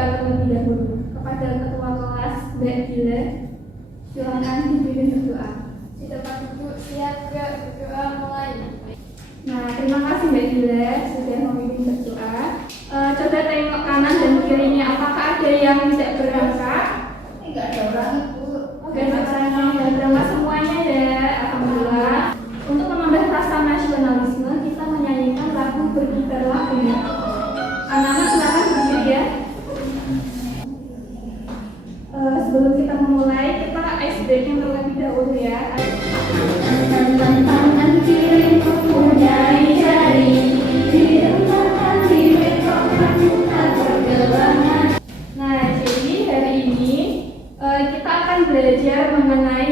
berdoa terlebih dahulu. Kepada Ketua Kelas Mbak Dila, silakan dipimpin berdoa. Tempat duduk siap berdoa mulai. Nah, terima kasih Mbak Dila sudah memimpin berdoa. Coba tengok kanan dan kirinya, apakah ada yang tidak berangkat? Enggak ada orang, Bu. Oke, orang yang berangkat semuanya ya, alhamdulillah. Untuk menambah rasa nasionalisme, kita menyanyikan lagu Bergitarlah Bunda. Anak-anak silakan berdiri ya. Sebelum kita memulai, kita ice breaking terlebih dahulu ya. Tangan kiri mempunyai jari, diletakkan di bentokkan atau gelangan. Nah, jadi hari ini kita akan belajar mengenai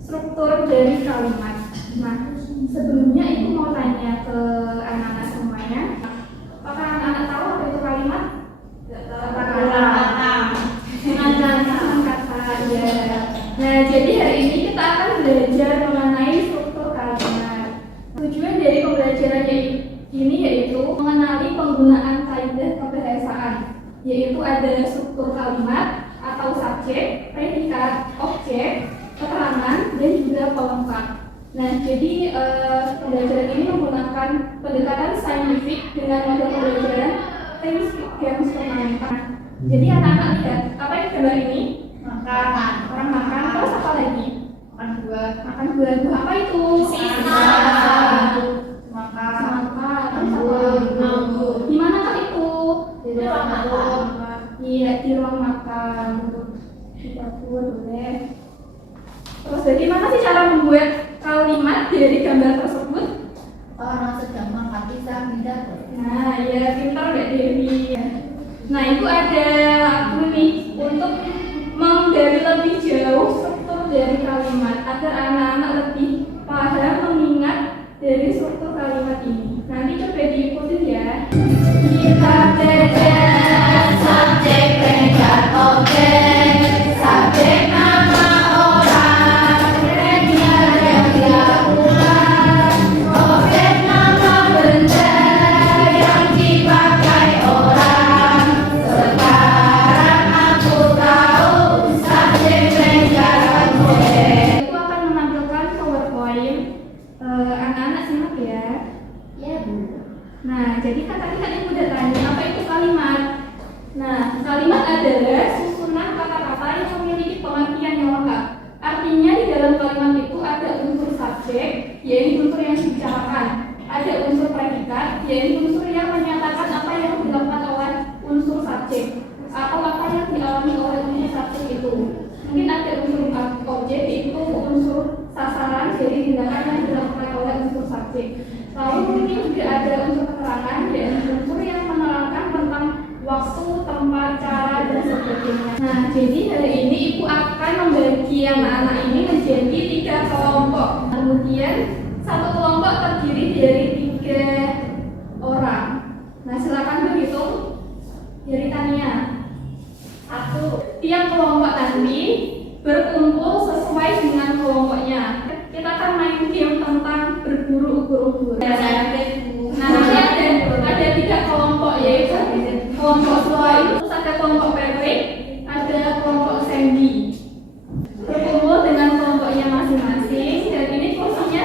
struktur dari kalimat. Nah, sebelumnya ibu mau tanya ke anak-anak semuanya, apakah anak-anak tahu apa itu kalimat? Kata ya. Nah, jadi hari ini kita akan belajar mengenai struktur kalimat. Tujuan dari pembelajaran ini yaitu mengenali penggunaan kaidah kebahasaan, yaitu ada struktur kalimat atau subjek, predikat, objek, keterangan, dan juga pelengkap. Nah, jadi pembelajaran ini menggunakan pendekatan saintifik dengan model pembelajaran Games. Jadi anak-anak lihat, apa yang gambar ini? Makan. Orang makan, terus apa lagi? Makan buah. Makan buah apa itu? Sisa. Makan, terus apa? Di mana kah itu? Di ruang makan. Iya, di ruang makan. Di dapur, boleh. Terus bagaimana sih cara membuat kalimat dari gambar tersebut? Orang sedang makan pisang di dapur. Nah, ya pintar Mbak Dewi. Nah, itu ada aku nih untuk menggali lebih jauh struktur dari kalimat agar anak-anak lebih paham mengingat dari struktur kalimat ini. Nanti coba diikutin ya. Kita belajar subjek, predikat, objek, subjek nama orang, predikat yang dilakukan, objek nama benda yang dipakai orang. Sekarang aku tahu subjek, predikat, objek. Itu akan menampilkan PowerPoint. Anak-anak simak ya. Ya, Bu. Nah, jadi kan tadi ibu udah tanya apa itu kalimat. Nah, kalimat adalah susunan kata-kata yang memiliki pengertian yang lengkap. Artinya di dalam kalimat itu ada unsur subjek, yaitu unsur yang dibicarakan. Ada unsur predikat, yaitu unsur yang menyatakan apa yang dilakukan oleh unsur subjek atau apa yang dialami oleh unsur subjek itu. Mungkin ada unsur objek, yaitu unsur sasaran, jadi tindakan yang dilakukan oleh unsur subjek. Lalu mungkin juga ada unsur keterangan, yaitu unsur yang menerangkan tentang waktu, tempat, cara, dan sebagainya. Nah, jadi hari ini ibu akan membagi anak-anak ini menjadi 3 kelompok. Kemudian satu kelompok terdiri dari 3 orang. Nah, silakan berhitung dari Tania. 1. Tiap kelompok nanti berkumpul sesuai dengan kelompoknya. Kita akan main game tentang berburu ubur-ubur. Nah, nanti ada 3 kelompok, yaitu kelompok Sloy, terus ada kelompok Patrick, ada kelompok Sandy. Berkumpul dengan kelompoknya masing-masing, dan ini posisinya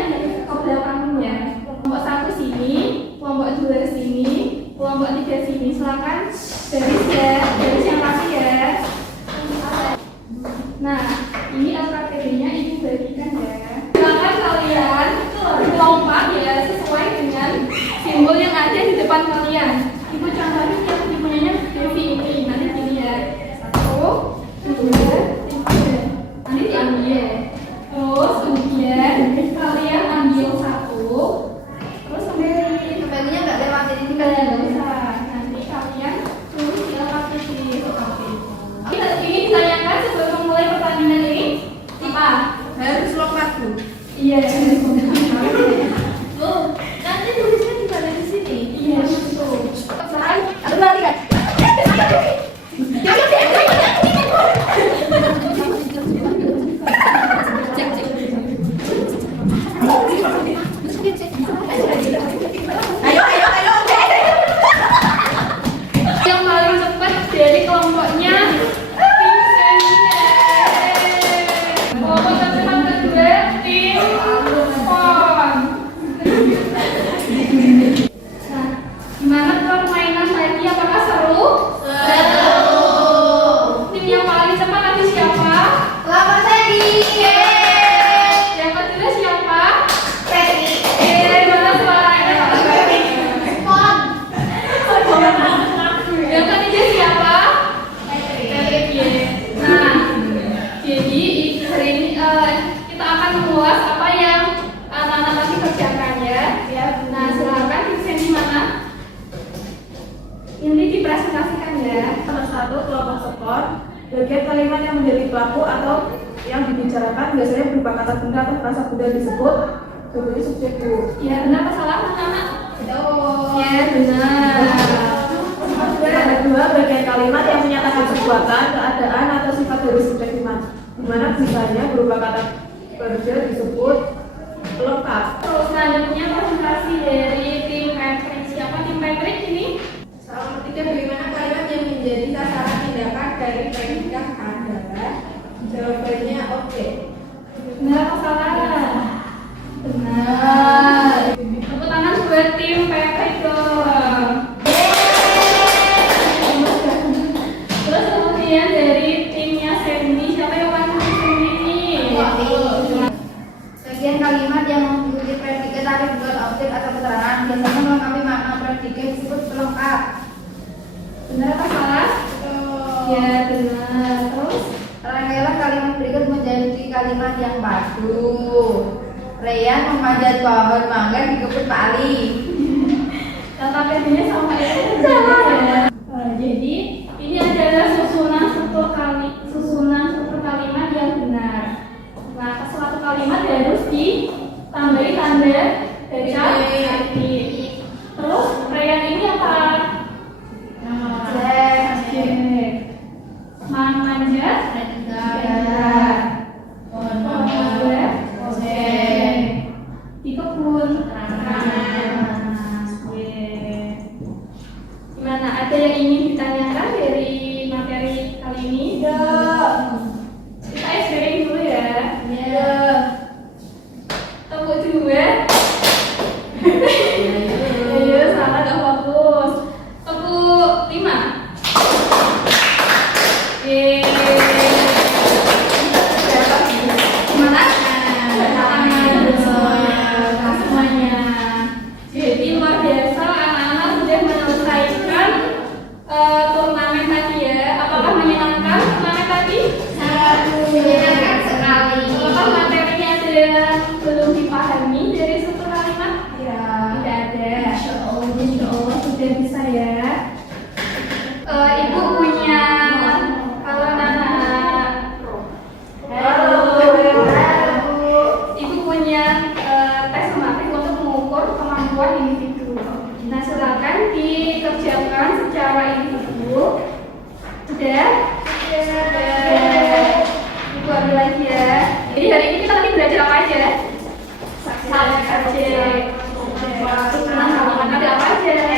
ke belakangnya. Kelompok 1 sini, kelompok 2 sini, kelompok 3 sini. Silakan garis yang rapi ya. Nah, ini LKPD-nya ibu bagikan ya. Silakan kalian melompat ya sesuai dengan simbol yang ada di depan kalian. Ibu contohin yang punyanya Devi ini. Nanti gini ya. 1, 2, 3. Nanti diambil. Terus kemudian kalian ambil 1. Terus kembali. Kembalinya nggak lewat ini Nggak usah. Nanti kalian tulis di LKPD. Ini dipresentasikan ya. Salah satu kelompok skor, bagian kalimat yang menjadi pelaku atau yang dibicarakan biasanya berupa kata benda atau frasa benda disebut sebagai subjek Bu. Ya, benar apa salah anak-anak? Betul. Ya, benar. Yang kedua, bagian kalimat yang menyatakan perbuatan, keadaan atau sifat dari subjek di mana misalnya berupa kata kerja disebut lengkap. Terus selanjutnya presentasi dari tim Patrick. Siapa tim Patrick ini? Soal ketiga, bagaimana kalimat yang menjadi sasaran tindakan dari predikat adalah? Jawabannya oke. Benar apa salah? Benar. Tepuk tangan buat tim Patrick dong. Terus kemudian dari timnya Sandy, siapa yang paling Sandy ini? Bagian kalimat yang mengikuti predikat tarif buat objek atau keterangan biasanya melengkapi makna predikat disebut pelengkap. Benar apa salah? Ya, benar. Terus Rangkaian kalimat berikut menjadi kalimat yang padu. Reyan memanjat pohon mangga di kebun Pak Ali. KPD-nya sama ya. Jadi ini adalah susunan struktur kalimat yang benar. Nah, suatu kalimat harus ditambahi tanda detik. Terus Reyan ini apa? Manjat di kebun. Gimana? Ada yang ingin ditanyakan dari materi kali ini? Kita sharing dulu ya. Tepuk dua. Ayo, salah gak fokus. Tepuk 5. Gimana? Semuanya. Jadi luar biasa anak-anak sudah menyelesaikan turnamen tadi ya. Apakah menyenangkan turnamen tadi? Menyenangkan sekali. Apakah materinya ada yang belum dipahami dari struktur kalimat? Ya. Tidak ada. Insya Allah sudah bisa ya. Ibu punya halo anak-anak. Halo. Ibu punya tes tematik untuk mengukur kemampuan individu. Nah, silakan dikerjakan secara individu. Sudah? Ibu ambil lagi ya. Jadi hari ini kita tadi belajar apa aja? Subjek. Ada apa aja?